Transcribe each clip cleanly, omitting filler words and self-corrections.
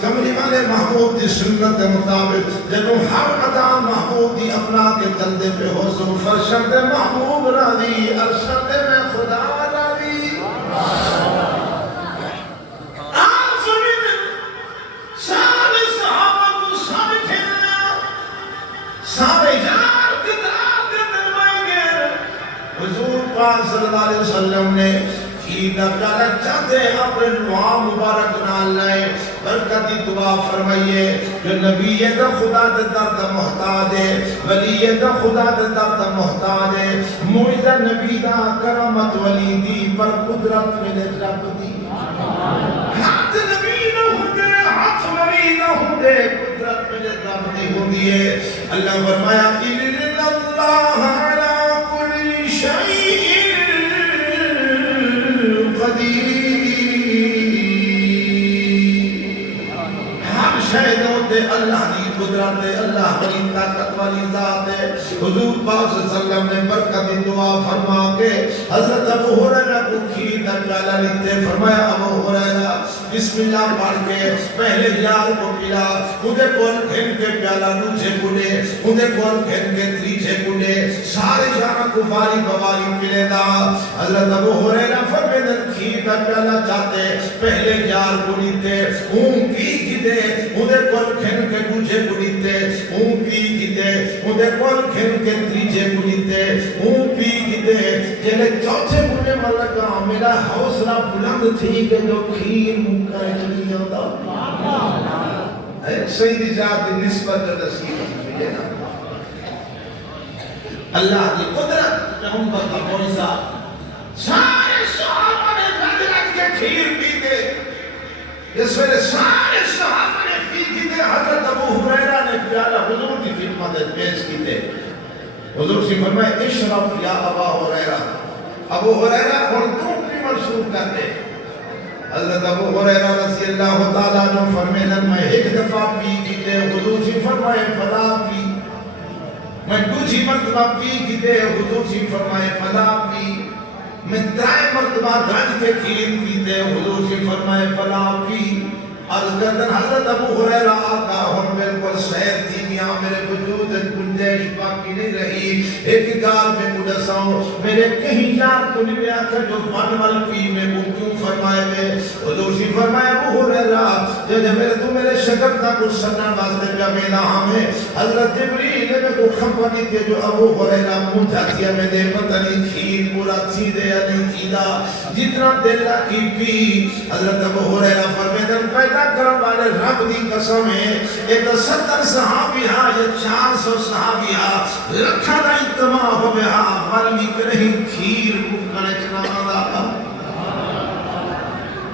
کملی والے محبوب دی سنت دے مطابق جدو ہر ادا محبوب دی اپنا کے جلدے پہ ہو سو فرشد محبوب راضی ارشد میں خدا راضی سارے صحابہ کو سارے کھیلنا سارے یار کتاب دے دلوائیں گے حضور پاک صلی اللہ علیہ وسلم نے عیدہ پیالہ چاہتے اپنے دعا مبارک نال لائے برکتی دعا فرمائیے جو نبی دا خدا دے درد محتاج ہے ولی دا خدا دے درد محتاج ہے معجزہ نبی دا کرامت ولی دی پر قدرت میرے رب دی ہاتھ نبی نہ ہوندے ہاتھ ولی نہ ہوندے قدرت میرے رب دی ہوندی ہے اللہ فرمایا اِنَّ اللَّهَ عَلَىٰ كُلِّ شَيْءٍ ہر شہد ہوتے اللہ دی قدرت ہے اللہ بڑی طاقت والی ذات ہے حضور پاک صلی اللہ علیہ وسلم نے برکت دعا فرما کے حضرت ابو ہریرہ کو کھیر دا پیالہ لیتے فرمایا ابو ہریرہ بسم اللہ پڑھ کے پہلے یار کو پلا مجھے کون کھین کے پیالہ نوچے کنے مجھے کون کھین کے تریچے کنے سارے یارہ کفاری بواری پلے دا حضرت ابو ہریرہ فرمیدن کھیر دا پیالہ چاہتے پہلے یار کو لیتے اون پی کی دے مجھے کون کھین کے نوچے کنے اون پی کی دے مجھے کون کھین کے تریچے کنے اون پی کی دے جنہیں چوچے کنے ملکہ میرا حوصلہ بلند تھی کہ جو کھیر مکہ چلی آتا سیدی ذات نسبت نصیب تھی ملے نا اللہ کی قدرت پیغمبر کا معجزہ سارے صحابہ نے رج رج کے کھیر پیتے اس ویلے سارے صحابہ نے پی کیتے حضرت ابو ہریرہ نے پیالہ حضور کی خدمت پیش کیتے حضور سے فرمائے اشرب یا ابا ہریرہ ابو ہریرہ اور تم بھی منصوب کرتے حضرت ابو ہریرہ رضی اللہ تعالیٰ نے فرمیدن میں ایک دفعہ پی کیتے حضور سے فرمائے فلا پی میں دوسری مرتبہ پی کیتے حضور سے فرمائے فلا پی میں ترائے مرتبہ رج کے کھیر پیتے حضور سے فرمائے فلا پی الگردن حضرت ابو ہریرہ آقا ہم بالکل سیر تھی میاں میرے وجود گنجائش باقی نہیں رہی ایک گال میں مدساؤں میرے کہیں یاد کو نہیں آکر جو فنول پی میں وہ کیوں فرمائے میں حضور سی فرمائے ابو ہریرہ جب میرے تو میرے شکرتا کچھ سنن واسطے پہ مینا ہمیں حضرت جبریل نے کو خبری کہ جو ابو ہریرہ مجھا کیا میں دے پتہ نہیں کھیر پورا تھی دے یا نہیں تھی دا جتنا دل کی پی حضرت ابو ہریرہ فرمیدن پیدا کرم والے رب دی قسم ہے یہ تو 70 صحابی ہاں یہ 400 صحابی ہاں رکھا دا اتماع ہو بہا والی کرہیں کھیر مکنے چنا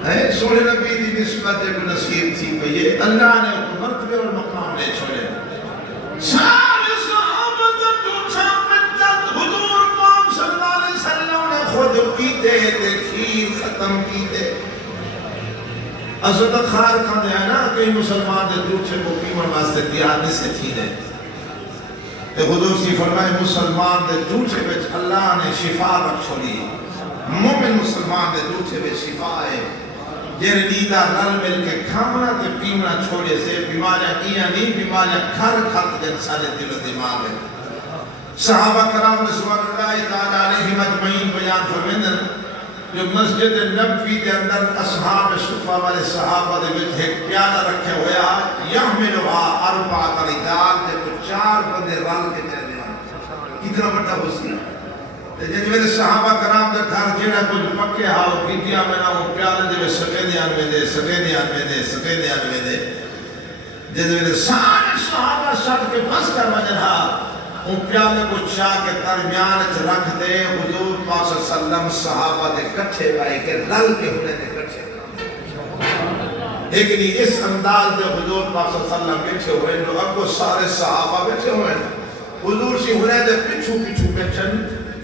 ہے سوڑے نبی دی نسبت ایک نصیب تھی کہ یہ اللہ نے مرتبے اور مقام لے چھوڑے سارے صحابہ دوچھا پچت حضور پاک صلی اللہ علیہ وسلم نے خود پیتے تھے کھیر ختم پیتے حضرت خار کھا دیا نا کئی مسلمان دے دوچھے کو پیمن واسطے دیادی سے تھی دے حضور سی فرمائے مسلمان دے دوچھے بچ اللہ نے شفا رکھ چھوڑی مومن مسلمان دے دوچھے بچ شفا ہے جیرے لیدہ رل مل کے کھامنا تے پیمنا چھوڑے سے بیماریاں کیا نہیں بیماریاں کھر کھت جن سارے دل و دماغ ہے صحابہ کرام رسول اللہ تعالیٰ علیہ مجمعین بیان فرمیندن جو مسجد نبوی کے اندر اصحاب صفہ والے صحابہ دے وچ ایک پیالہ رکھے ہویا یحملھا اربعۃ رجال تے 4 بندے رل کے چلے کتنا بڑا ہو سی تے جے میرے صحابہ کرام دے گھر جڑا کچھ پکے ہاؤ کیتیا میں نہ وہ پیالے دے سٹیدیاں میں دے جے میرے سارے صحابہ سٹ کے بس کر وجھا ان پیالے کو چاہ کے درمیان رکھ دے حضور پاک صلی اللہ علیہ وسلم صحابہ دے کٹھے بھائی کے رل کے ہونے دے کٹھے لیکن اس انداز دے حضور پاک صلی اللہ علیہ وسلم بیٹھے ہوئے جو اب کو سارے صحابہ بیٹھے ہوئے حضور سی ہونے دے پچھو بیٹھن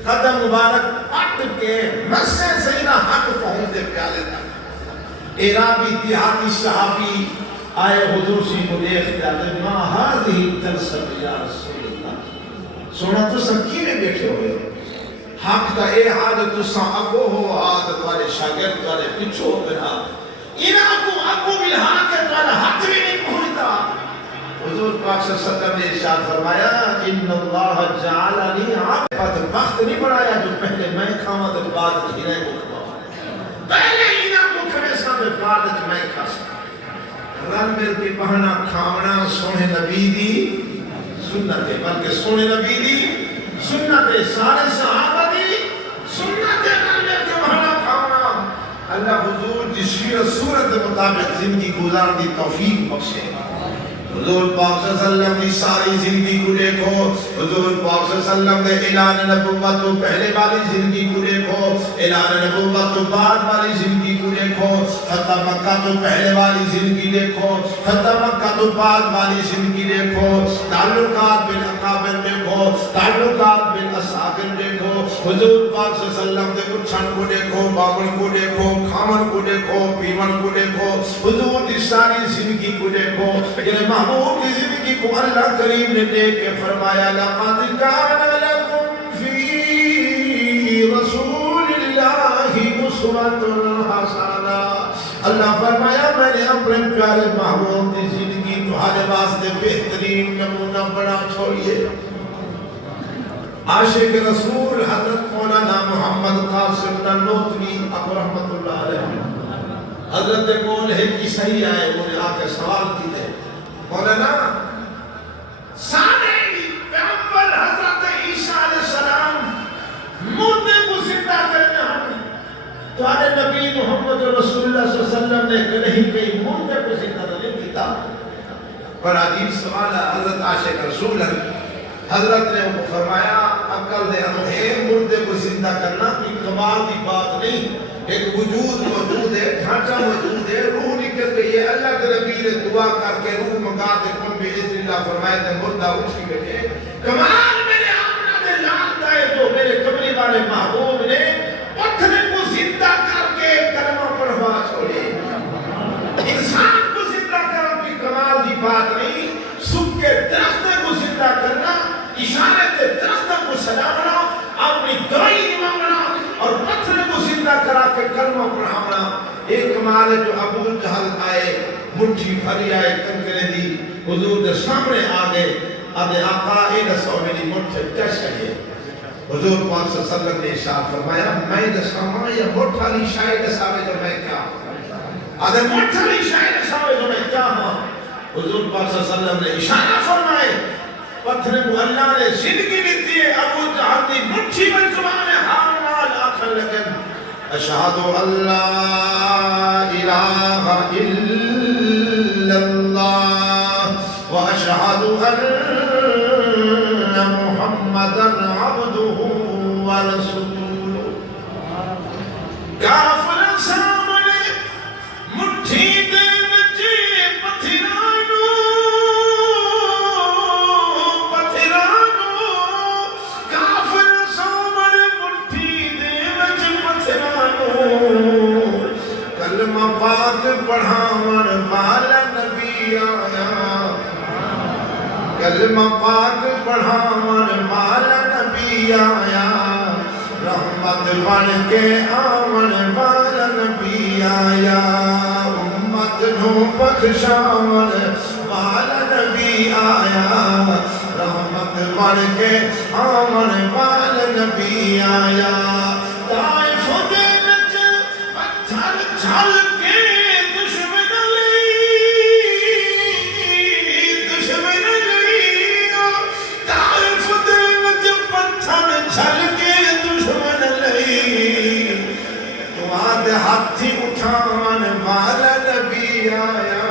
قدم مبارک پٹ کے مسے سینہ حق پہنچ دے پیالے تک عرابی دیہاتی صحابی آئے حضور سی کو دیکھتے آتے ما ہاذی تلسب یا رسول سونا تو سکی میں بیٹھے ہوئے حق کا اے حاجت تو ساں اگو ہو حاجت والے شاگرد والے پچھو ہو بنا انہاں کو اگو ملہا کے توالا حق ان اللہ جعلنی عبد بدبخت نہیں بنایا جو پہلے میں کھاواں تے بعد انہیں کو کھاواں پہلے انہیں کو کھوے سامنے بعد میں کھا سکتا رل مل کے بہنا کھاونا سونے نبی دی سنت ہے بلکہ سونے نبی دی سنت ہے سارے صحابہ دی سنت ہے رل مل کے بہنا کھاونا اللہ حضور جس صورت مطابق زندگی گزار دی توفیق بخشے حضور پاک صلی اللہ علیہ وسلم کی ساری زندگی کو دیکھو حضور پاک صلی اللہ علیہ وسلم نے اعلان نبوت تو پہلے والی زندگی کو دیکھو اعلان نبوت تو بعد والی زندگی کو دیکھو فتح مکہ تو پہلے والی زندگی دیکھو فتح مکہ تو بعد والی زندگی دیکھو تعلقات بن اقابر دیکھو تعلقات بن اساکر دیکھو حضور پاک صلی اللہ علیہ وسلم نے اٹھن کو دیکھو باون کو دیکھو کھامن کو دیکھو پیمن کو دیکھو حضور کی ساری زندگی کو دیکھو یعنی محبوب کی زندگی کو اللہ کریم نے دیکھ کے فرمایا لَقَدْ كَانَ لَكُمْ فِي رَسُولِ اللَّهِ أُسْوَةٌ حَسَنَةٌ اللہ فرمایا میں نے اپنے پیارے محبوب کی زندگی تمہارے واسطے بہترین نمونہ بنا چھوڑیے عاشق رسول حضرت مولانا محمد قاسم نانوتوی ابو رحمت اللہ علیہ حضرت کون ہے کی صحیح آئے انہیں آ کے سوال کی دے مولانا سارے پیغمبر حضرت عیسیٰ علیہ السلام مردے کو زندہ کرنے ہمیں تو آنے نبی محمد رسول اللہ صلی اللہ علیہ وسلم نے کہیں کہیں مردے کو زندہ نہیں کیتا بڑا عجیب سوال ہے حضرت عاشق رسول حضرت نے وہ فرمایا عقل دے انہیں مردے کو زندہ کرنا کوئی کمال کی بات نہیں ایک وجود موجود ہے ڈھانچہ موجود ہے روح نکل گئی ہے اللہ کے نبی نے دعا کر کے روح منگا کے کن بھی عزت اللہ فرمائے تھے مردہ اٹھی بیٹھے کمال میرے آمنہ نے لان دائے تو میرے قبلی والے محبوب نے پتھرے کو زندہ کر کے کلمہ پڑھوا چھوڑے انسان کو زندہ کرنا کوئی کمال کی بات نہیں سکھ کے درختے کو زندہ کرنا اشارے کے درختوں کو سجانا اپنی دعائی مانگنا اور پتھر کو زندہ کرا کے کلمہ پڑھانا ایک کمال ہے جو ابو جہل آئے مٹھی بھری آئے کنکرے دی حضور کے سامنے آگے آدھے آقا اے دسو میری مٹھ کیا چاہیے حضور پاک صلی اللہ علیہ وسلم نے ارشاد فرمایا میں دساما یا مٹھ والی شاید دساوے جو میں کیا آدھے مٹھ والی شاید دساوے جو میں کیا ہوں حضور پاک صلی اللہ علیہ وسلم نے اشارہ فرمائے پتھر کو اللہ نے زندگی دیتی ہے ابو جہل دی مٹھی میں زبان حال نال آخر لگن اشہدو اللہ الہ الا اللہ و اشہدو ان محمدا عبدہ و رسولہ کافر سامنے مٹھی دے بچے پتھرانو کافر سامنے مٹھی دے بچے پتھرانو کلمہ پاک پڑھاون والا نبی آیا کلمہ پاک پڑھاون والا نبی آیا رحمت بن کے آون والا نبی آیا امت نو بخشاون والا نبی آیا رحمت بن کے آون والا نبی آیا طائف دے وچ پتھر جھل کے دشمن لئی طائف دے وچ پتھر جھل کے دشمن لئی تمہارے ہاتھی اٹھان والا نبی آیا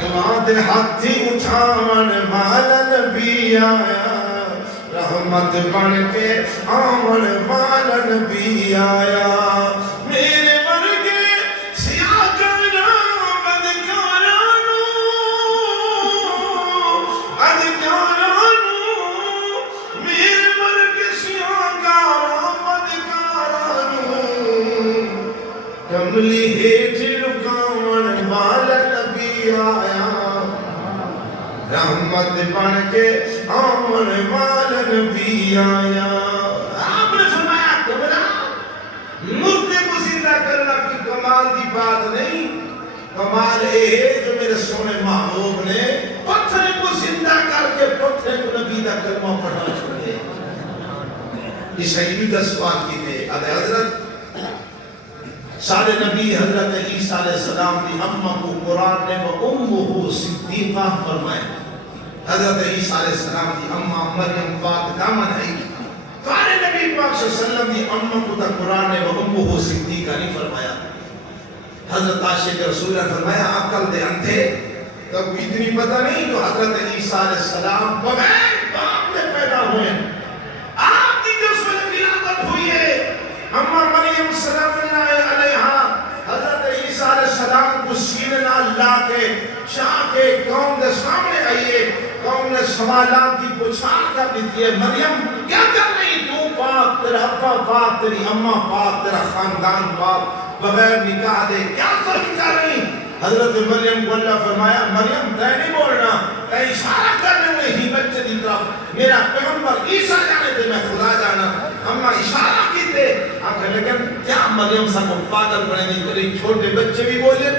تمہارے ہاتھی اٹھان والا نبی آیا رحمت بن کے آمن والا نبی آیا میرے ورگے سیاہ کرنا بدکارانو میرے ورگے سیاہ کرنا بدکارانو کملی ہیٹھ لکاون والا نبی آیا رحمت بن کے آمن والا نبی آیا آپ نے فرمایا کبرا مردے کو زندہ کرنا کوئی کمال کی بات نہیں کمال ہے جو میرے سونے محبوب نے پتھر کو زندہ کر کے پتھر کو نبی دا کلمہ پڑھا چھوڑے عیسائی کا سوال کیتے حضرت سارے نبی حضرت عیسیٰ علیہ السلام کی اماں کو قرآن نے وَأُمُّهُ صِدِّيقَةٌ فرمائے. حضرت عیسیٰ علیہ السلام کی اماں مریم پاک دامن ہے. سارے نبی پاک صلی اللہ علیہ وسلم کی اماں کو تا قرآن نے وَأُمُّهُ صِدِّيقَةٌ نہیں فرمایا. حضرت عاشق رسول نے فرمایا عقل دے اندھے تب اتنی پتہ نہیں تو حضرت عیسیٰ علیہ السلام بغیر باپ نے پیدا ہوئے. آپ کی جو سن ولادت ہوئی ہے اماں مریم سلام اللہ علیہا حضرت عیسیٰ علیہ السلام کو سینے نہ لا کے شاہ کے قوم دے سامنے آئیے. قوم نے سوالات کی پوچھان کر دیتی ہے مریم کیا کر رہی تو پاک تیرا ابا پاک تیری اماں پاک تیرا خاندان پاک بغیر نکاح دے کیا صحیح کر رہی. حضرت مریم کو اللہ فرمایا مریم تے نہیں بولنا تے اشارہ کرنے میں ہی بچے دی طرف میرا پیغمبر عیسیٰ جانے تے میں خدا جانا. اما اشارہ کیتے آخر لیکن کیا مریم سا کو پاگل بنے نہیں کری چھوٹے بچے بھی بولے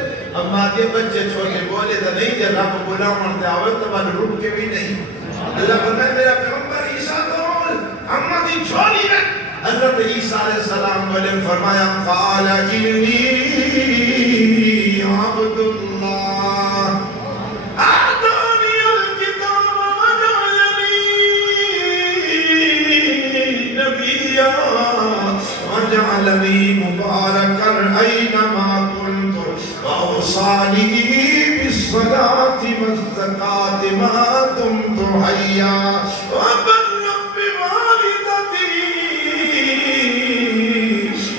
اما کے بچے چھوٹے بولے تو نہیں جب رب بولا مرتے آوے تو بل رک کے بھی نہیں. اللہ فرمائے میرا پیغمبر عیسیٰ بول اما دی چھوڑی میں حضرت عیسیٰ علیہ السلام نے فرمایا قال انی عبد اللہ آتانی الکتاب وجعلنی نبیا وجعلنی مبارکا اینما کنت واوصانی بالصلاة والزکاة ما دمت حیا وبرا بوالدتی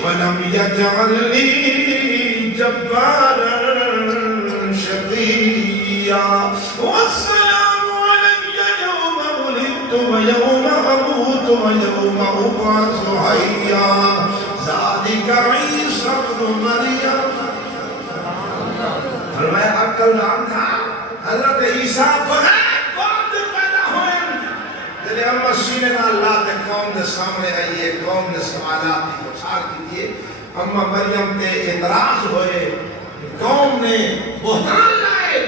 ولم يجعلني جبارا شقيا والسلام علي يوم ولدت ويوم أموت ويوم أبعث حيا ذلك عيسى ابن مريم. فرمایا عقل نام تھا حضرت عیسیٰ بغیر باپ سے پیدا ہوئے. تیرے اما سینے نہ اللہ تے قوم دے سامنے آئیے قوم نے سوالات کی پوچھار کیجئے. اما مریم تے اعتراض ہوئے قوم نے بہتان لائے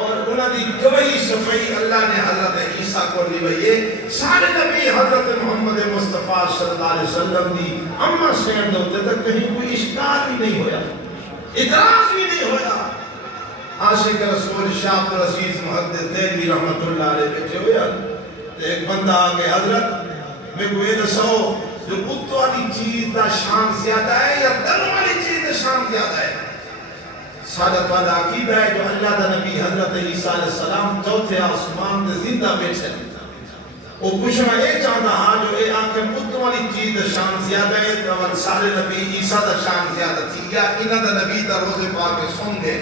اور انہوں نے گوئی صفائی اللہ نے حضرت عیسیٰ کو لیوئے. سارے نبی حضرت محمد مصطفیٰ صلی اللہ علیہ وسلم دی اما سین دوتے تک کہیں کوئی اشکال بھی نہیں ہویا اعتراض بھی نہیں ہویا. عاشق رسول شاہ عبدالعزیز محدث دہلوی رحمت اللہ علیہ بیٹھے ہویا ایک بندہ آگے حضرت میں کو یہ دسو جو بت والی چیز دا شان زیادہ ہے یا دل والی چیز دا شان زیادہ ہے. سادت والا عقیدہ ہے جو اللہ دا نبی حضرت عیسیٰ علیہ السلام چوتھے آسمان دے زندہ بیٹھے وہ پوچھنا یہ چاہتا ہاں جو اے آنکھیں بت والی چیز دا شان زیادہ ہے تو سارے نبی عیسیٰ دا شان زیادہ تھی یا انہ دا نبی دا روزے پاک سن گے.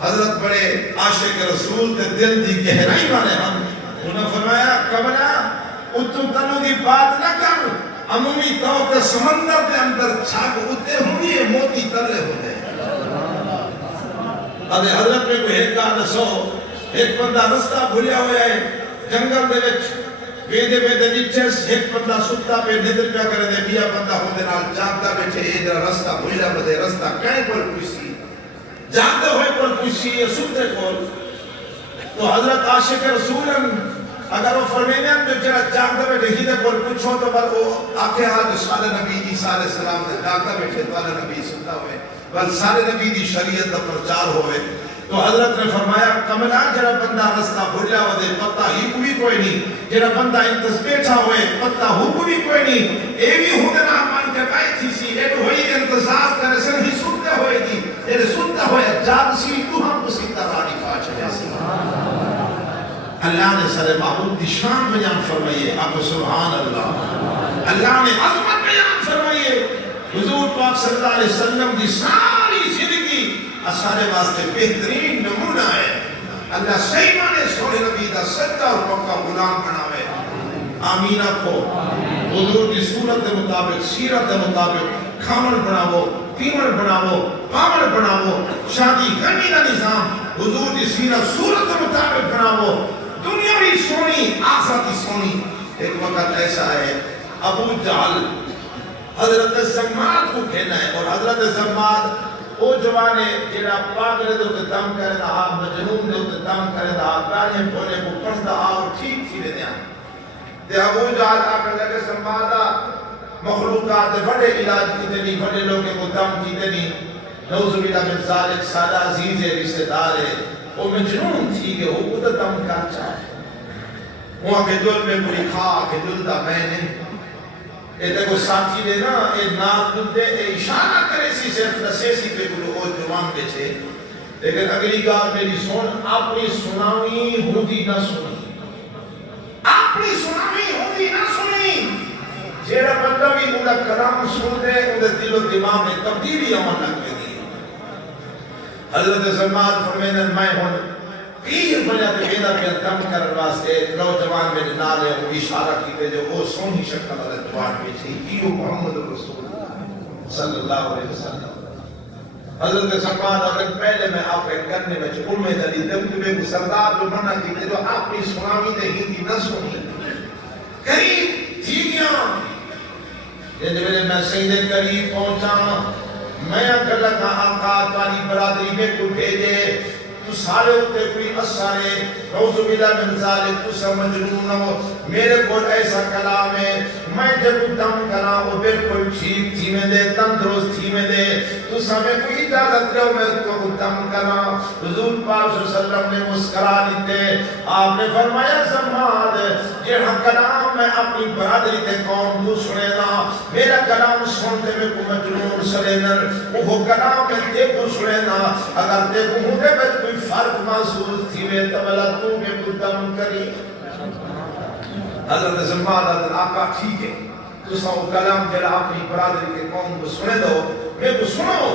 حضرت بڑے عاشق رسول تے دل دی گہرائی والے ہم انہوں نے فرمایا کبنا اتو تنو کی بات نہ کر عمومی طور پر سمندر کے اندر چھاک اتے ہوں گی موتی تلے ہو گئے. حضرت میں کوئی ایک کار نسو ایک بندہ رستہ بھولیا ہویا ہے جنگل دے وچ ویدے ویدے نیچے ایک بندہ سکتا پہ ندر پہ کرے دے بیا بندہ ہوندے نال جاگتا بیٹھے اے جرا رستہ بھولیا بدے رستہ کہیں پر پوچھی جاگتے ہوئے پر پوچھی یہ سکتے کھول. تو حضرت عاشق رسول اگر وہ فرمینیان جو جرا جاگتا بیٹھے ہی دے پر پوچھو تو بل وہ آکے ہاں جو سارے نبی عیسیٰ علیہ السلام دے جاگتا بیٹھے تو اللہ نبی سکتا ہوئے بل سارے نبی دی شریعت دا پرچار ہوئے. تو حضرت نے فرمایا کملا جرا بندہ رستہ بھولیا ودے پتہ ہی کوئی کوئی نہیں جرا بندہ انتس بیٹھا ہوئے پتہ ہو کوئی کوئی نہیں اے بھی ہوتے نہ مان کے بائی تھی سی اے تو ہوئی انتظار کرے سن ہی سنتے ہوئے دی جرے سنتے ہوئے جاگ سی تو ہم کو سکتا رانی پاچ ہے سی. اللہ نے سر معبود دی شان بیان فرمائیے آپ سبحان اللہ. اللہ نے عظمت بیان فرمائیے حضور پاک صلی اللہ علیہ وسلم دی ساری زندگی اسارے واسطے بہترین نمونہ ہے. اللہ صحیح مانے سونے نبی دا سچا اور پکا غلام بناوے. آمین کو حضور دی صورت دے مطابق سیرت دے مطابق کھامن بناو پیمن بناو پامن بناو شادی کرنی دا نظام حضور دی سیرت صورت دے مطابق بناو. دنیا بھی سونی آخرت بھی سونی. ایک وقت ایسا ہے ابو جہل حضرت زماد کو کہنا ہے اور حضرت زماد او جوانے جڑا پاگل دے تے دم کردا ہا مجنون دے تے دم کردا ہا گانے بولے کو پڑھدا ہا ٹھیک تھی ویندے تے ابو جہل آکھن لگے سنبھالا مخلوقات بڑے علاج کیتے نہیں بڑے لوگوں کو دم کیتے نہیں نعوذ باللہ من ذالک سادہ عزیز رشتہ دار ہے وہ مجنون تھی کہ وہ خود دم کر چاہے وہاں کے دل میں کوئی کھا کے دل دا میں نہیں اے تے کو ساتھی دے نا اے نام دل دے اے اشارہ کرے سی صرف نسیسی پہ کلو او جوان کے چھے لیکن اگلی گال میری سن اپنی سناوی ہوتی نہ سنی اپنی سناوی ہوتی نہ سنی جیڑا بندہ بھی انہا کلام سن دے انہا دل و دماغ میں تبدیلی عمل لگ گئی حضرت سلمان فرمیدن میں ہوں پیر بنیا تے بیدہ پہ دم کرن واسطے نوجوان میں نالے وہ اشارہ کیتے جو وہ سونی شکل علیہ دوار پہ چھئی کیو محمد رسول صلی اللہ علیہ وسلم حضرت سلمان اگر پہلے میں آپ کے کرنے میں چکل میں دلی دمدمے کو سردار جو منع کیتے جو آپ کی سنامی تے ہندی نہ سنی قریب تھیگیاں یہ جب میں سید قریب پہنچا میں اگر لگا آقا تاری برادری میں کو بھیجے تو سارے ہوتے کوئی اثارے نعوذ باللہ من ذالک تو سا مجنون ہو میرے کو ایسا کلام ہے میں جب دم کرا وہ بالکل ٹھیک تھی میں دے تندرست تھی میں دے تو سا میں کوئی اجازت لو میں کو دم کرا حضور پاک صلی اللہ علیہ وسلم نے مسکرا دیتے آپ نے فرمایا سماد یہ کلام میں اپنی برادری تے قوم کو سنے نا میرا کلام سنتے میں کو مجنون سلینر وہ کلام میں تے کو سنے نا اگر تے کو ہوتے میں کوئی فرق محسوس تھی میں تبلا تو میں کو دم کری حضرت سلمان حضرت آقا ٹھیک ہے تو سا وہ کلام جڑا اپنی برادری کے قوم کو سنے دو میں کو سنو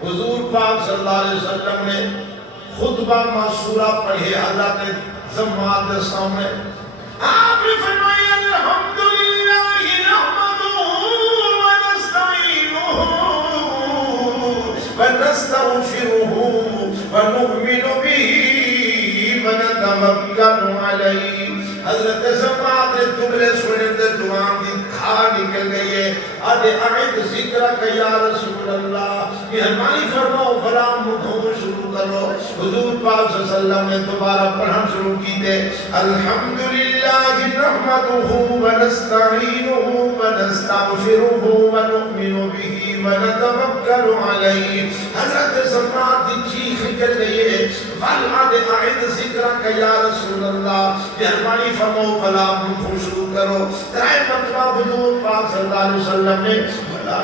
حضور پاک صلی اللہ علیہ وسلم نے خطبہ معصورہ پڑھے حضرت زماد کے سامنے آپ نے فرمایا الحمدللہ نحمدہ ونستعینہ ونستغفرہ ونؤمن به ونتوکل علیہ حضرت زماد نے دبلے سنے دے دعان دی کھا نکل گئی ہے آدھے آئید ذکرہ کہ یا رسول اللہ مہربانی فرماؤ کلام مکھوں شروع کرو حضور پاک صلی اللہ علیہ وسلم نے دوبارہ پڑھنا شروع کی تھے الحمدللہ نحمدہ ونستعینہ ونستغفرہ ونؤمن به ونتوکل علیہ حضرت زماد دی چیخ نکل گئی ہے والعادے آئید ذکرہ کہ یا رسول اللہ مہربانی فرماؤ کلام مکھوں شروع کرو ترائے مرتبہ حضور پاک صلی اللہ علیہ وسلم نے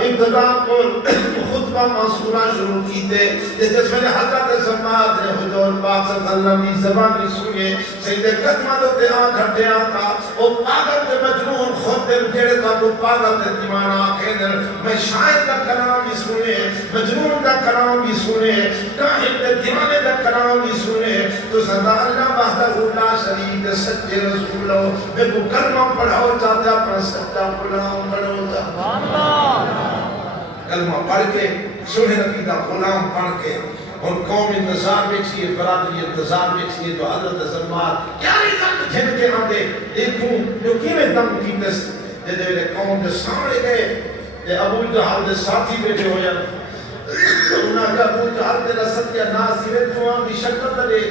ابتدا کو خطبہ معصورہ شروع کی تھے جس میں حضرت زماد نے حضور پاک صلی اللہ علیہ وسلم کی زبانی سنے سید قدمہ دوتے آن گھٹے آقا او پاگل تے مجنون خود دے جڑے تا کو پاگل تے دیوانا آخر میں شاید کا کلام بھی سنے مجنون کا کلام بھی سنے کاہم تے دیوانے کا کلام بھی سنے تو صدا اللہ وحدہ اللہ شریف سچے رسول ہو میں کو کلمہ پڑھاؤ چاہتے اپنا سچا غلام بنو کلمہ پڑھ کے سنے نبی کا غلام پڑھ کے اور قوم انتظار میں چھئے برادری انتظار میں چھئے تو حضرت زماد کیا رزلت جن کے آدھے دیکھوں جو کیویں دم کی دس دے دے قوم کے سامنے گئے دے ابو جہل دے ساتھی بیٹھے ہو یا انہاں کا ابو جہل دے رسط یا ناصرے تو آن دی شکل دے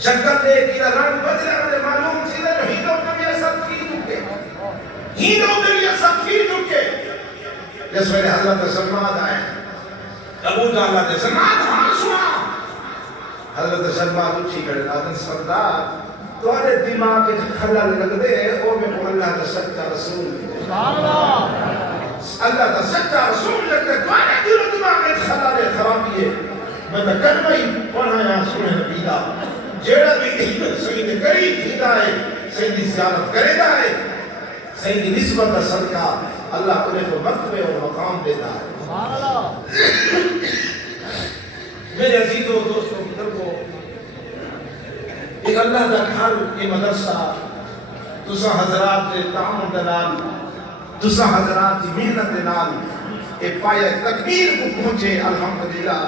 شکل دے کی رنگ بدلے ہمیں معلوم تھی نہ جو ہیدوں کے بھی ایسا تھی چکے ہیدوں کے بھی ایسا تھی چکے جس میں حضرت زماد آئے ابو جہل نے زماد ہاں سنا حضرت زماد اچھی کر نادن سردار تو آنے دماغ کے خلل لگ دے او میں کو اللہ کا سچا رسول اللہ کا سچا رسول لگتے تو آنے دل و دماغ کے خلل خرابی ہے میں تو کلمہ ہی پڑھا یا سنے نبی دا جیڑا بھی سید قریب تھیدا ہے سیدی زیارت کرے دا ہے سیدی نسبت کا صدقہ اللہ انہیں کو مرتبے اور مقام دیتا ہے میرے عزیزوں و دوستوں بزرگوں ایک اللہ کا گھر یہ مدرسہ تسا حضرات کے تعاون دلال تسا حضرات کی محنت دلال ایک پایہ تکبیر کو پہنچے الحمدللہ